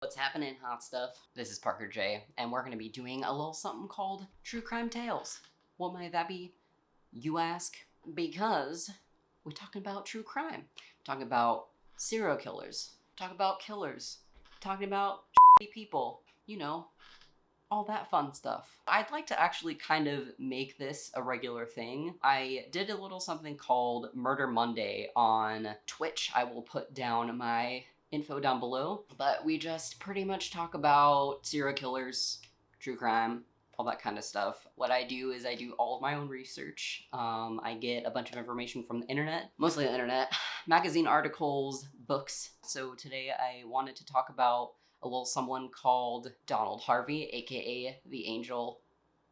What's happening, hot stuff? This is Parker J, and we're going to be doing a little something called True Crime Tales. What might that be, you ask? Because we're talking about true crime. We're talking about serial killers. We're talking about killers. We're talking about people. You know, all that fun stuff. I'd like to actually kind of make this a regular thing. I did a little something called Murder Monday on Twitch. I will put down my info down below, but we just pretty much talk about serial killers, true crime, all that kind of stuff. What I do is I do all of my own research. I get a bunch of information from the internet, mostly the internet, magazine articles, books. So today I wanted to talk about a little someone called Donald Harvey, aka the Angel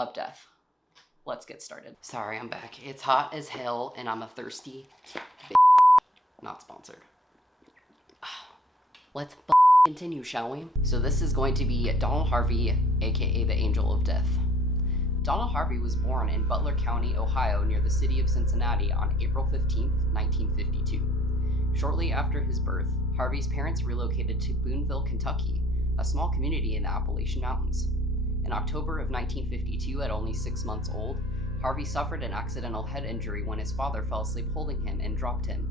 of Death. Let's get started. Sorry, I'm back. It's hot as hell and I'm a thirsty bitch. Not sponsored. Let's continue, shall we? So this is going to be Donald Harvey, aka the Angel of Death. Donald Harvey was born in Butler County, Ohio, near the city of Cincinnati on April 15, 1952. Shortly after his birth, Harvey's parents relocated to Boonville, Kentucky, a small community in the Appalachian Mountains. In October of 1952, at only 6 months old, Harvey suffered an accidental head injury when his father fell asleep holding him and dropped him.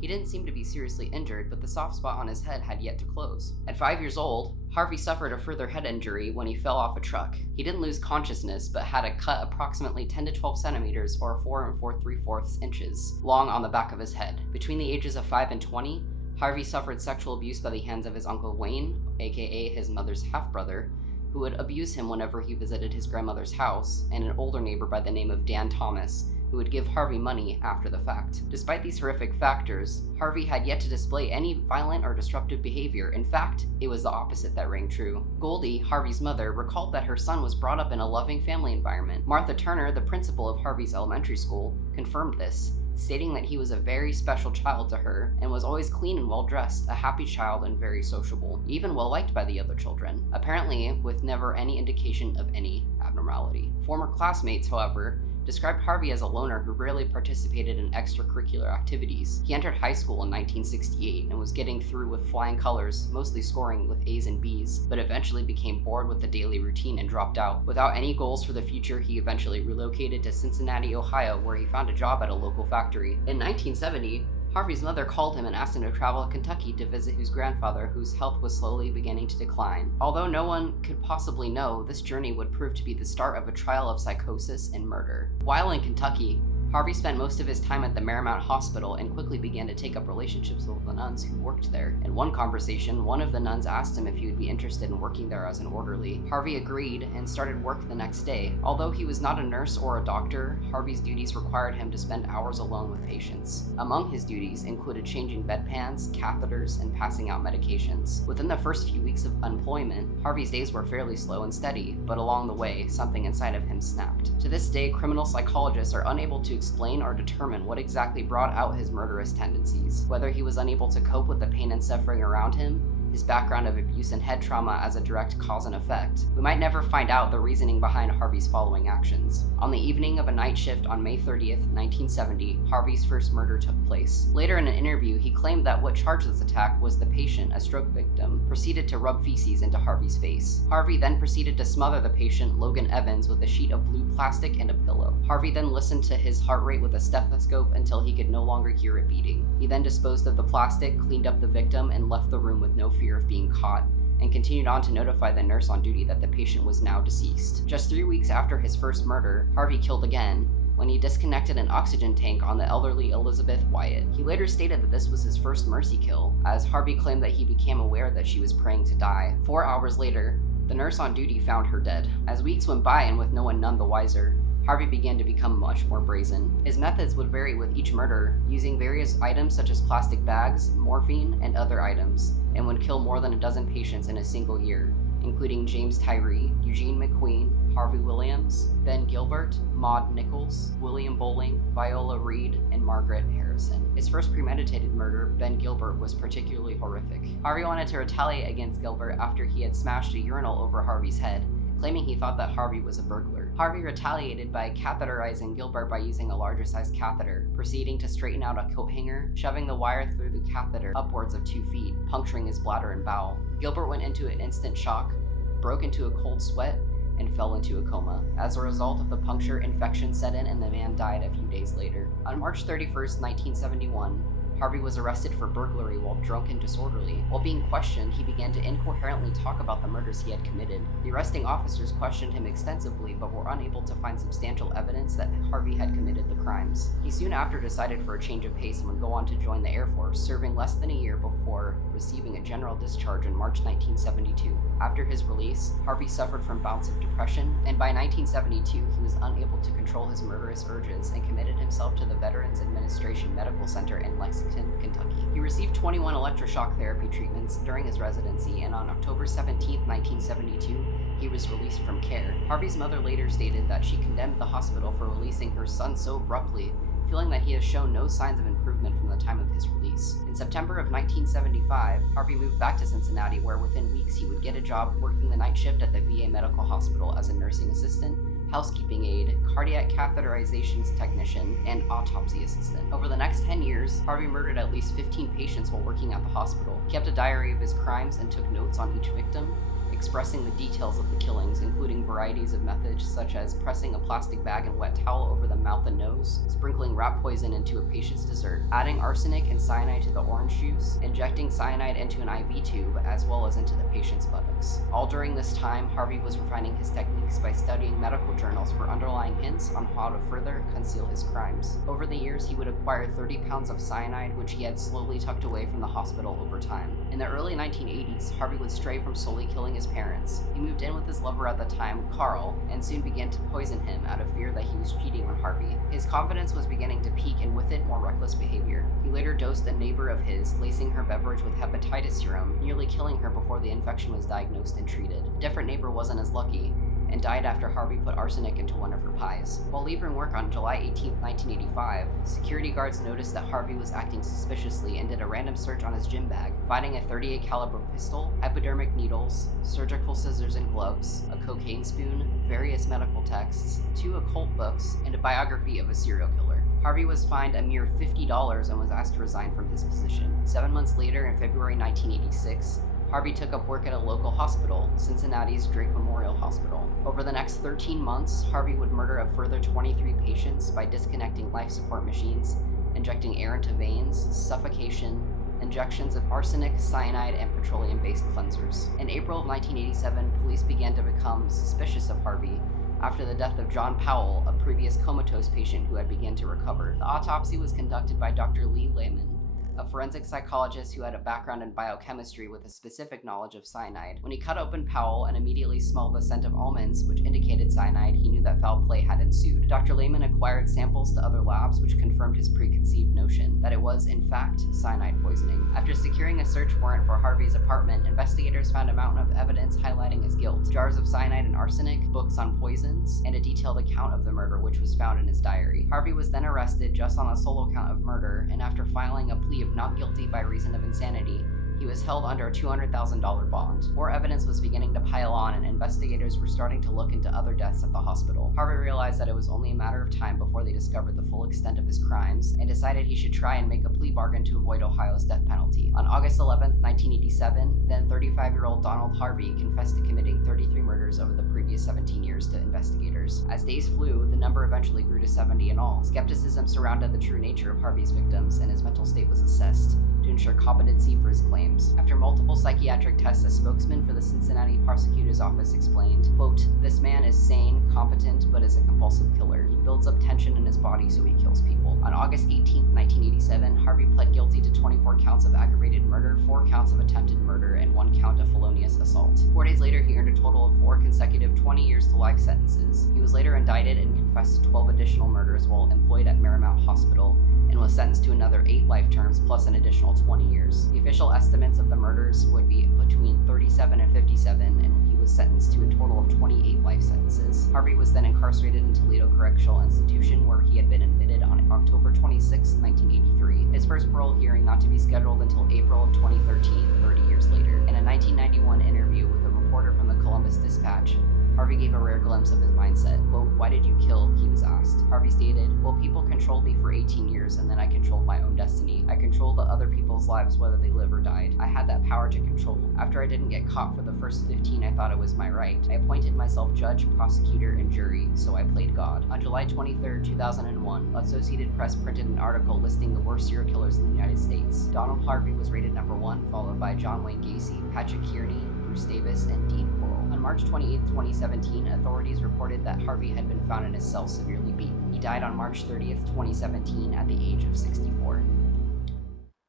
He didn't seem to be seriously injured, but the soft spot on his head had yet to close. At 5 years old, Harvey suffered a further head injury when he fell off a truck. He didn't lose consciousness, but had a cut approximately 10 to 12 centimeters or 4 3/4 inches long on the back of his head. Between the ages of 5 and 20, Harvey suffered sexual abuse by the hands of his Uncle Wayne, aka his mother's half-brother, who would abuse him whenever he visited his grandmother's house, and an older neighbor by the name of Dan Thomas, who would give Harvey money after the fact. Despite these horrific factors, Harvey had yet to display any violent or disruptive behavior. In fact, it was the opposite that rang true. Goldie, Harvey's mother, recalled that her son was brought up in a loving family environment. Martha Turner, the principal of Harvey's elementary school, confirmed this, stating that he was a very special child to her and was always clean and well dressed, a happy child and very sociable, even well liked by the other children, apparently with never any indication of any abnormality. Former classmates, however, described Harvey as a loner who rarely participated in extracurricular activities. He entered high school in 1968 and was getting through with flying colors, mostly scoring with A's and B's, but eventually became bored with the daily routine and dropped out. Without any goals for the future, he eventually relocated to Cincinnati, Ohio, where he found a job at a local factory. In 1970, Harvey's mother called him and asked him to travel to Kentucky to visit his grandfather, whose health was slowly beginning to decline. Although no one could possibly know, this journey would prove to be the start of a trial of psychosis and murder. While in Kentucky, Harvey spent most of his time at the Marymount Hospital and quickly began to take up relationships with the nuns who worked there. In one conversation, one of the nuns asked him if he would be interested in working there as an orderly. Harvey agreed and started work the next day. Although he was not a nurse or a doctor, Harvey's duties required him to spend hours alone with patients. Among his duties included changing bedpans, catheters, and passing out medications. Within the first few weeks of employment, Harvey's days were fairly slow and steady, but along the way, something inside of him snapped. To this day, criminal psychologists are unable to explain or determine what exactly brought out his murderous tendencies, whether he was unable to cope with the pain and suffering around him, his background of abuse and head trauma as a direct cause and effect. We might never find out the reasoning behind Harvey's following actions. On the evening of a night shift on May 30th, 1970, Harvey's first murder took place. Later in an interview, he claimed that what charged this attack was the patient, a stroke victim, proceeded to rub feces into Harvey's face. Harvey then proceeded to smother the patient, Logan Evans, with a sheet of blue plastic and a pillow. Harvey then listened to his heart rate with a stethoscope until he could no longer hear it beating. He then disposed of the plastic, cleaned up the victim, and left the room with no fear of being caught, and continued on to notify the nurse on duty that the patient was now deceased. Just 3 weeks after his first murder, Harvey killed again when he disconnected an oxygen tank on the elderly Elizabeth Wyatt. He later stated that this was his first mercy kill, as Harvey claimed that he became aware that she was praying to die. 4 hours later, the nurse on duty found her dead. As weeks went by and with no one none the wiser, Harvey began to become much more brazen. His methods would vary with each murder, using various items such as plastic bags, morphine, and other items, and would kill more than a dozen patients in a single year, including James Tyree, Eugene McQueen, Harvey Williams, Ben Gilbert, Maud Nichols, William Bowling, Viola Reed, and Margaret Harrison. His first premeditated murder, Ben Gilbert, was particularly horrific. Harvey wanted to retaliate against Gilbert after he had smashed a urinal over Harvey's head, claiming he thought that Harvey was a burglar. Harvey retaliated by catheterizing Gilbert by using a larger sized catheter, proceeding to straighten out a coat hanger, shoving the wire through the catheter upwards of 2 feet, puncturing his bladder and bowel. Gilbert went into an instant shock, broke into a cold sweat, and fell into a coma. As a result of the puncture, infection set in and the man died a few days later. On March 31st, 1971, Harvey was arrested for burglary while drunk and disorderly. While being questioned, he began to incoherently talk about the murders he had committed. The arresting officers questioned him extensively but were unable to find substantial evidence that Harvey had committed the crimes. He soon after decided for a change of pace and would go on to join the Air Force, serving less than a year before receiving a general discharge in March 1972. After his release, Harvey suffered from bouts of depression, and by 1972 he was unable to control his murderous urges and committed himself to the Veterans Administration Medical Center in Lexington, Kentucky. He received 21 electroshock therapy treatments during his residency, and on October 17, 1972, he was released from care. Harvey's mother later stated that she condemned the hospital for releasing her son so abruptly, feeling that he has shown no signs of improvement from the time of his release. In September of 1975, Harvey moved back to Cincinnati, where within weeks he would get a job working the night shift at the VA Medical Hospital as a nursing assistant, housekeeping aide, cardiac catheterizations technician, and autopsy assistant. Over the next 10 years, Harvey murdered at least 15 patients while working at the hospital. He kept a diary of his crimes and took notes on each victim, expressing the details of the killings, including varieties of methods such as pressing a plastic bag and wet towel over the mouth and nose, sprinkling rat poison into a patient's dessert, adding arsenic and cyanide to the orange juice, injecting cyanide into an IV tube, as well as into the patient's buttocks. All during this time, Harvey was refining his techniques by studying medical journals for underlying hints on how to further conceal his crimes. Over the years, he would acquire 30 pounds of cyanide, which he had slowly tucked away from the hospital over time. In the early 1980s, Harvey would stray from solely killing his parents. He moved in with his lover at the time, Carl, and soon began to poison him out of fear that he was cheating on Harvey. His confidence was beginning to peak, and with it, more reckless behavior. He later dosed a neighbor of his, lacing her beverage with hepatitis serum, nearly killing her before the infection was diagnosed and treated. A different neighbor wasn't as lucky, and died after Harvey put arsenic into one of her pies. While leaving work on July 18, 1985, security guards noticed that Harvey was acting suspiciously and did a random search on his gym bag, finding a .38 caliber pistol, hypodermic needles, surgical scissors and gloves, a cocaine spoon, various medical texts, 2 occult books, and a biography of a serial killer. Harvey was fined a mere $50 and was asked to resign from his position. 7 months later, in February 1986, Harvey took up work at a local hospital, Cincinnati's Drake Memorial Hospital. Over the next 13 months, Harvey would murder a further 23 patients by disconnecting life support machines, injecting air into veins, suffocation, injections of arsenic, cyanide, and petroleum-based cleansers. In April of 1987, police began to become suspicious of Harvey after the death of John Powell, a previous comatose patient who had begun to recover. The autopsy was conducted by Dr. Lee Lehman, a forensic psychologist who had a background in biochemistry with a specific knowledge of cyanide. When he cut open Powell and immediately smelled the scent of almonds, which indicated cyanide, he knew that foul play had ensued. Dr. Lehman acquired samples to other labs, which confirmed his preconceived notion that it was, in fact, cyanide poisoning. After securing a search warrant for Harvey's apartment, investigators found a mountain of evidence highlighting his guilt: jars of cyanide and arsenic, books on poisons, and a detailed account of the murder, which was found in his diary. Harvey was then arrested just on a solo count of murder, and after filing a plea of not guilty by reason of insanity, he was held under a $200,000 bond. More evidence was beginning to pile on, and investigators were starting to look into other deaths at the hospital. Harvey realized that it was only a matter of time before they discovered the full extent of his crimes, and decided he should try and make a plea bargain to avoid Ohio's death penalty. On August 11, 1987, then 35-year-old Donald Harvey confessed to committing 33 murders over the previous 17 years to investigators. As days flew, the number eventually grew to 70 in all. Skepticism surrounded the true nature of Harvey's victims, and his mental state was assessed to ensure competency for his claims. After multiple psychiatric tests, a spokesman for the Cincinnati prosecutor's office explained, quote, "This man is sane, competent, but is a compulsive killer. He builds up tension in his body, so he kills people." On August 18, 1987, Harvey pled guilty to 24 counts of aggravated murder, 4 counts of attempted murder, and 1 count of felonious assault. 4 days later, he earned a total of 4 consecutive 20 years to life sentences. He was later indicted and confessed to 12 additional murders while employed at Marymount Hospital, and was sentenced to another 8 life terms plus an additional 20 years. The official estimates of the murders would be between 37 and 57, and he was sentenced to a total of 28 life sentences. Harvey was then incarcerated in Toledo Correctional Institution, where he had been admitted on October 26, 1983. His first parole hearing not to be scheduled until April of 2013, 30 years later. In a 1991 interview with a reporter from the Columbus Dispatch, Harvey gave a rare glimpse of his mindset. Quote, "Why did you kill?" he was asked. Harvey stated, "Well, people controlled me for 18 years and then I controlled my own destiny. I controlled the other people's lives whether they live or died. I had that power to control. After I didn't get caught for the first 15, I thought it was my right. I appointed myself judge, prosecutor, and jury, so I played God." On July 23, 2001, Associated Press printed an article listing the worst serial killers in the United States. Donald Harvey was rated number 1, followed by John Wayne Gacy, Patrick Kearney, Bruce Davis, and Dean Corll. On March 28, 2017, authorities reported that Harvey had been found in his cell severely beaten. He died on March 30th, 2017 at the age of 64.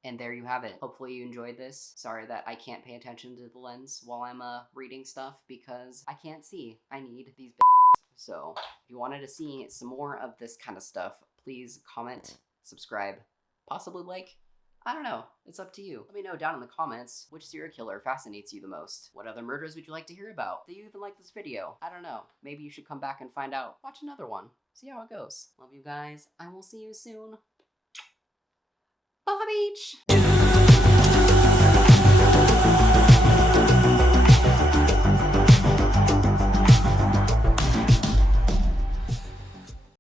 And there you have it. Hopefully you enjoyed this. Sorry that I can't pay attention to the lens while I'm reading stuff because I can't see. I need these So if you wanted to see some more of this kind of stuff, please comment, subscribe, possibly like. I don't know. It's up to you. Let me know down in the comments which serial killer fascinates you the most. What other murders would you like to hear about? Do you even like this video? I don't know. Maybe you should come back and find out. Watch another one. See how it goes. Love you guys. I will see you soon. Bye, beach!